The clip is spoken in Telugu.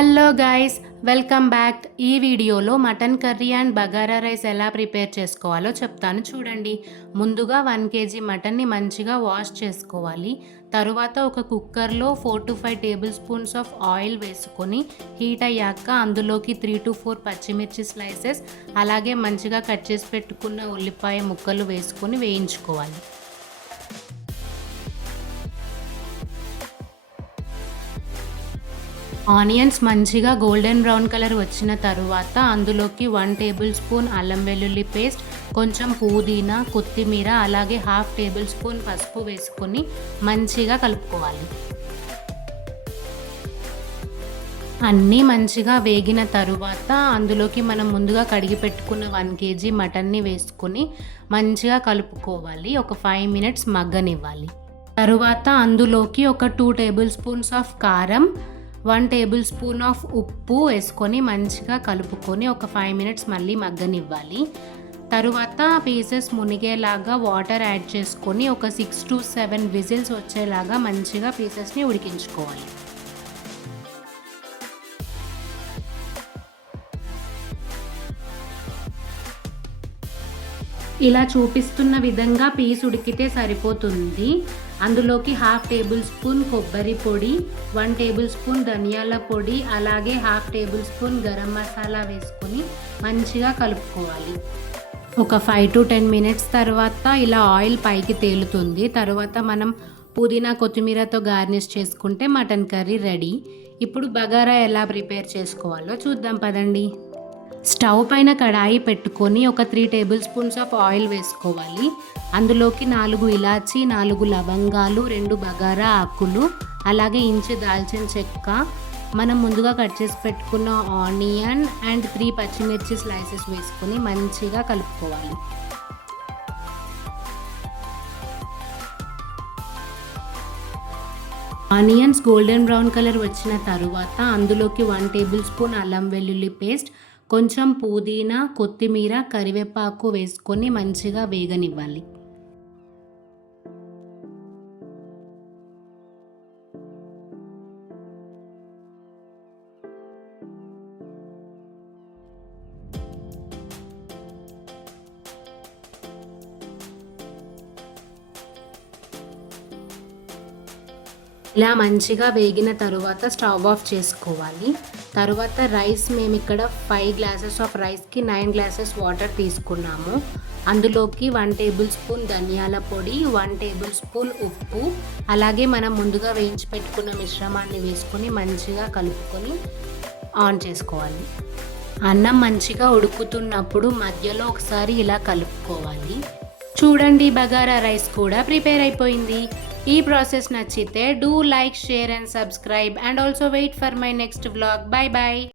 Hello guys, welcome back. ఈ వీడియోలో mutton curry and bagara rice ఎలా ప్రిపేర్ చేసుకోవాలో చెప్తాను చూడండి. ముందుగా 1 kg మటన్ని మంచిగా వాష్ చేసుకోవాలి. తరువాత ఒక కుక్కర్లో 4 to 5 table spoons of oil వేసుకొని హీట్ అయ్యాక అందులోకి 3 to 4 పచ్చిమిర్చి స్లైసెస్ అలాగే మంచిగా కట్ చేసి పెట్టుకున్న ఉల్లిపాయ ముక్కలు వేసుకొని వేయించుకోవాలి. ఆనియన్స్ మంచిగా గోల్డెన్ బ్రౌన్ కలర్ వచ్చిన తరువాత అందులోకి 1 టేబుల్ స్పూన్ అల్లం వెల్లుల్లి పేస్ట్, కొంచెం పుదీనా, కొత్తిమీర అలాగే హాఫ్ టేబుల్ స్పూన్ పసుపు వేసుకొని మంచిగా కలుపుకోవాలి. అన్నీ మంచిగా వేగిన తరువాత అందులోకి మనం ముందుగా కడిగి పెట్టుకున్న 1 kg మటన్ని వేసుకొని మంచిగా కలుపుకోవాలి. ఒక 5 minutes మగ్గనివ్వాలి. తరువాత అందులోకి ఒక 2 టేబుల్ స్పూన్స్ ఆఫ్ కారం, 1 టేబుల్ స్పూన్ ఆఫ్ ఉప్పు వేసుకొని మంచిగా కలుపుకొని ఒక 5 minutes మళ్ళీ మగ్గనివ్వాలి. తరువాత పీసెస్ మునిగేలాగా వాటర్ యాడ్ చేసుకొని ఒక 6 to 7 విజిల్స్ వచ్చేలాగా మంచిగా పీసెస్ని ఉడికించుకోవాలి. ఇలా చూపిస్తున్న విధంగా పీస్ ఉడికితే సరిపోతుంది. అందులోకి హాఫ్ టేబుల్ స్పూన్ కొబ్బరి పొడి, 1 టేబుల్ స్పూన్ ధనియాల పొడి అలాగే half table spoon garam masala వేసుకొని మంచిగా కలుపుకోవాలి. ఒక 5 to 10 minutes తర్వాత ఇలా ఆయిల్ పైకి తేలుతుంది. తర్వాత మనం పుదీనా కొత్తిమీరతో గార్నిష్ చేసుకుంటే మటన్ కర్రీ రెడీ. ఇప్పుడు బగారా ఎలా ప్రిపేర్ చేసుకోవాలో చూద్దాం పదండి. స్టవ్ పైన కడాయి పెట్టుకొని ఒక 3 టేబుల్ స్పూన్స్ ఆఫ్ ఆయిల్ వేసుకోవాలి. అందులోకి 4 ఇలాచీ, 4 లవంగాలు, 2 బగారా ఆకులు అలాగే ఇంచు దాల్చిన చెక్క, మనం ముందుగా కట్ చేసి పెట్టుకున్న ఆనియన్ అండ్ 3 పచ్చిమిర్చి స్లైసెస్ వేసుకొని మంచిగా కలుపుకోవాలి. ఆనియన్స్ గోల్డెన్ బ్రౌన్ కలర్ వచ్చిన తరువాత అందులోకి 1 టేబుల్ స్పూన్ అల్లం వెల్లుల్లి పేస్ట్, కొంచెం పుదీనా, కొత్తిమీర, కరివేపాకు వేసుకొని మంచిగా వేగనివ్వాలి. ఇలా మంచిగా వేగిన తరువాత స్టవ్ ఆఫ్ చేసుకోవాలి. తరువాత రైస్ మేము ఇక్కడ 5 glasses ఆఫ్ రైస్కి 9 glasses వాటర్ తీసుకున్నాము. అందులోకి 1 టేబుల్ స్పూన్ ధనియాల పొడి, 1 టేబుల్ స్పూన్ ఉప్పు అలాగే మనం ముందుగా వేయించి పెట్టుకున్న మిశ్రమాన్ని వేసుకొని మంచిగా కలుపుకొని ఆన్ చేసుకోవాలి. అన్నం మంచిగా ఉడుకుతున్నప్పుడు మధ్యలో ఒకసారి ఇలా కలుపుకోవాలి. చూడండి, బగారా రైస్ కూడా ప్రిపేర్ అయిపోయింది. ఈ ప్రాసెస్ నచ్చితే do like, share and subscribe and also wait for my next vlog. Bye bye.